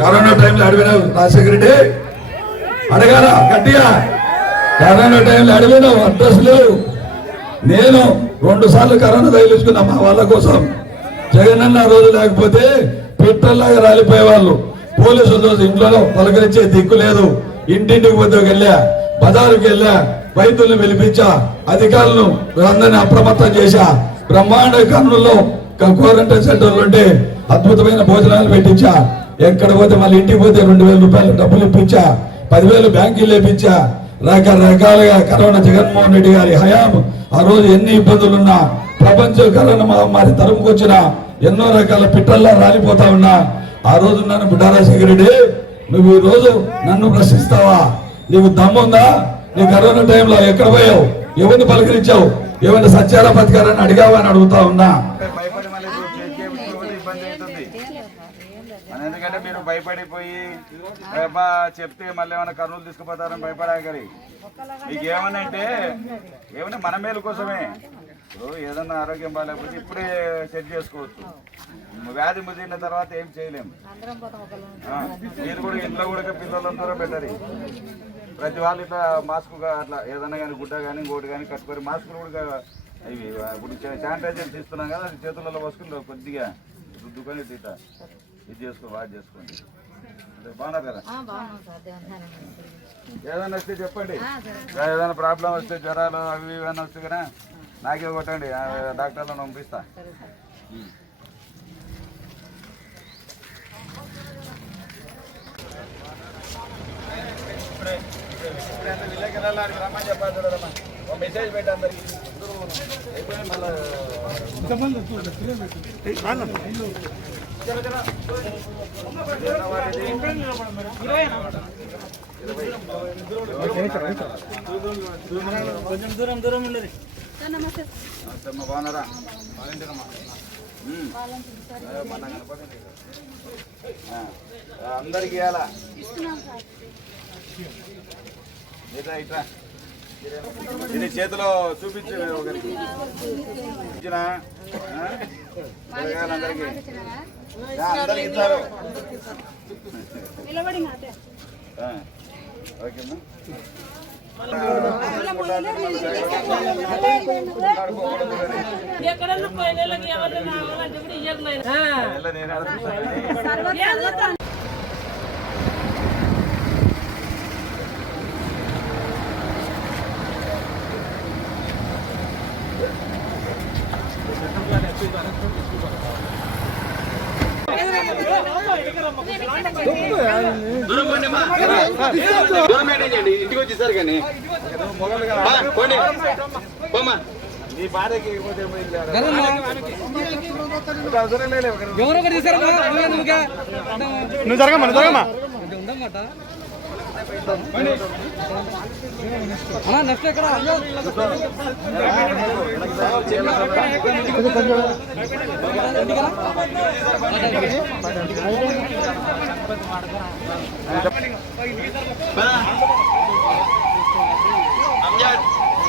Corona టైంలో అడిగినావు రాజశేఖర రెడ్డి అడగాల? గట్టిగా. కరోనా టైంలో అడిగినావు అడ్రస్ లేవు. నేను రెండు సార్లు కరోనా తగిలించుకున్నా మా వాళ్ళ కోసం. జగన్ అన్న రోజు లేకపోతే పెట్రోల్లాగా రాలిపోయేవాళ్ళు. పోలీసులు రోజు ఇంట్లో పలకరించే దిక్కు లేదు. ఇంటింటికి పోతే వెళ్ళా బజారుకి వెళ్ళా వైద్యుల్ని పిలిపించా అధికారులను అందరినీ అప్రమత్తం చేశా. బ్రహ్మాండ కర్నూల్లో క్వారంటైన్ సెంటర్లు ఉంటే అద్భుతమైన భోజనాలు పెట్టించా. ఎక్కడ పోతే మళ్ళీ ఇంటికి పోతే రెండు వేల రూపాయలు డబ్బులు ఇప్పించా పదివేలు బ్యాంకులు లేపించా. రకరకాలుగా కరోనా జగన్మోహన్ రెడ్డి గారి హయాం. ఆ రోజు ఎన్ని ఇబ్బందులున్నా ప్రపంచం కరోనా మహమ్మారి తరుముకొచ్చిన ఎన్నో రకాల పిట్టల్లా రాలిపోతా ఉన్నా. ఆ రోజు నన్ను బిడ్డారాజశేఖర రెడ్డి నువ్వు ఈ రోజు నన్ను ప్రశ్నిస్తావా? నీకు దమ్ముందా? నీ కరోనా టైంలో ఎక్కడ పోయావు? ఎవరిని పలకరించావు? ఏమైనా సత్యాల బతికారని అడిగావా అని అడుగుతా ఉన్నా. భయపడిపోయి అబ్బా చెప్తే మళ్ళీ ఏమైనా కర్నూలు తీసుకుపోతారని భయపడాకరి మీకు ఏమన్నా అంటే ఏమన్నా మన మేలు కోసమే. ఇప్పుడు ఏదన్నా ఆరోగ్యం బాగాలేకపోతే ఇప్పుడే సెట్ చేసుకోవచ్చు. వ్యాధి ముదిరిన తర్వాత ఏం చేయలేము. మీరు కూడా ఇంట్లో కూడా పిల్లలందరూ పెట్టరు ప్రతి వాళ్ళు ఇట్లా మాస్క్ అట్లా ఏదన్నా కానీ గుడ్డ కానీ ఇంకోటి కానీ కట్టుకొని మాస్కులు కూడా ఇవి ఇప్పుడు శానిటైజర్ తీస్తున్నాం కదా అది చేతులలో పోసుకుని కొద్దిగా రుద్దుకొని ఇట్లా ఇది చేసుకో బాగా చేసుకోండి. అంటే బాగున్నారు కదా? ఏదైనా వస్తే చెప్పండి. ఏదైనా ప్రాబ్లం వస్తే జ్వరాలు అవి ఇవన్నీ వస్తే కదా నాకే కొట్టండి. డాక్టర్లను పంపిస్తా. ఇప్పుడే అంతా విలేకరులు ఆడికి రమ్మని చెప్పాలి ఒక మెసేజ్ అందరికి అయిపోయి మళ్ళా నమస్తే బాగున్నారా అందరికి ఇవ్వాలా ఇట్రా ఇది చేతిలో చూపించు ఒకరికి. ఇచ్చిన అందరికి ఇస్తారు. ఎక్కడన్నా ఎవరైనా రావాలంటే కూడా ఇయ్యకపోయినా. ఎలా నేను అడుగుతాను మొగలు కదా నీ భార్యకి ఇవ్వకపోతే ఏమైంది లేదా? నువ్వు జరగమ్మా నువ్వు జరగమ్మా ఉందన్నమాట అన్నా నెక్స్ట్ ఎక్కడ అయ్యో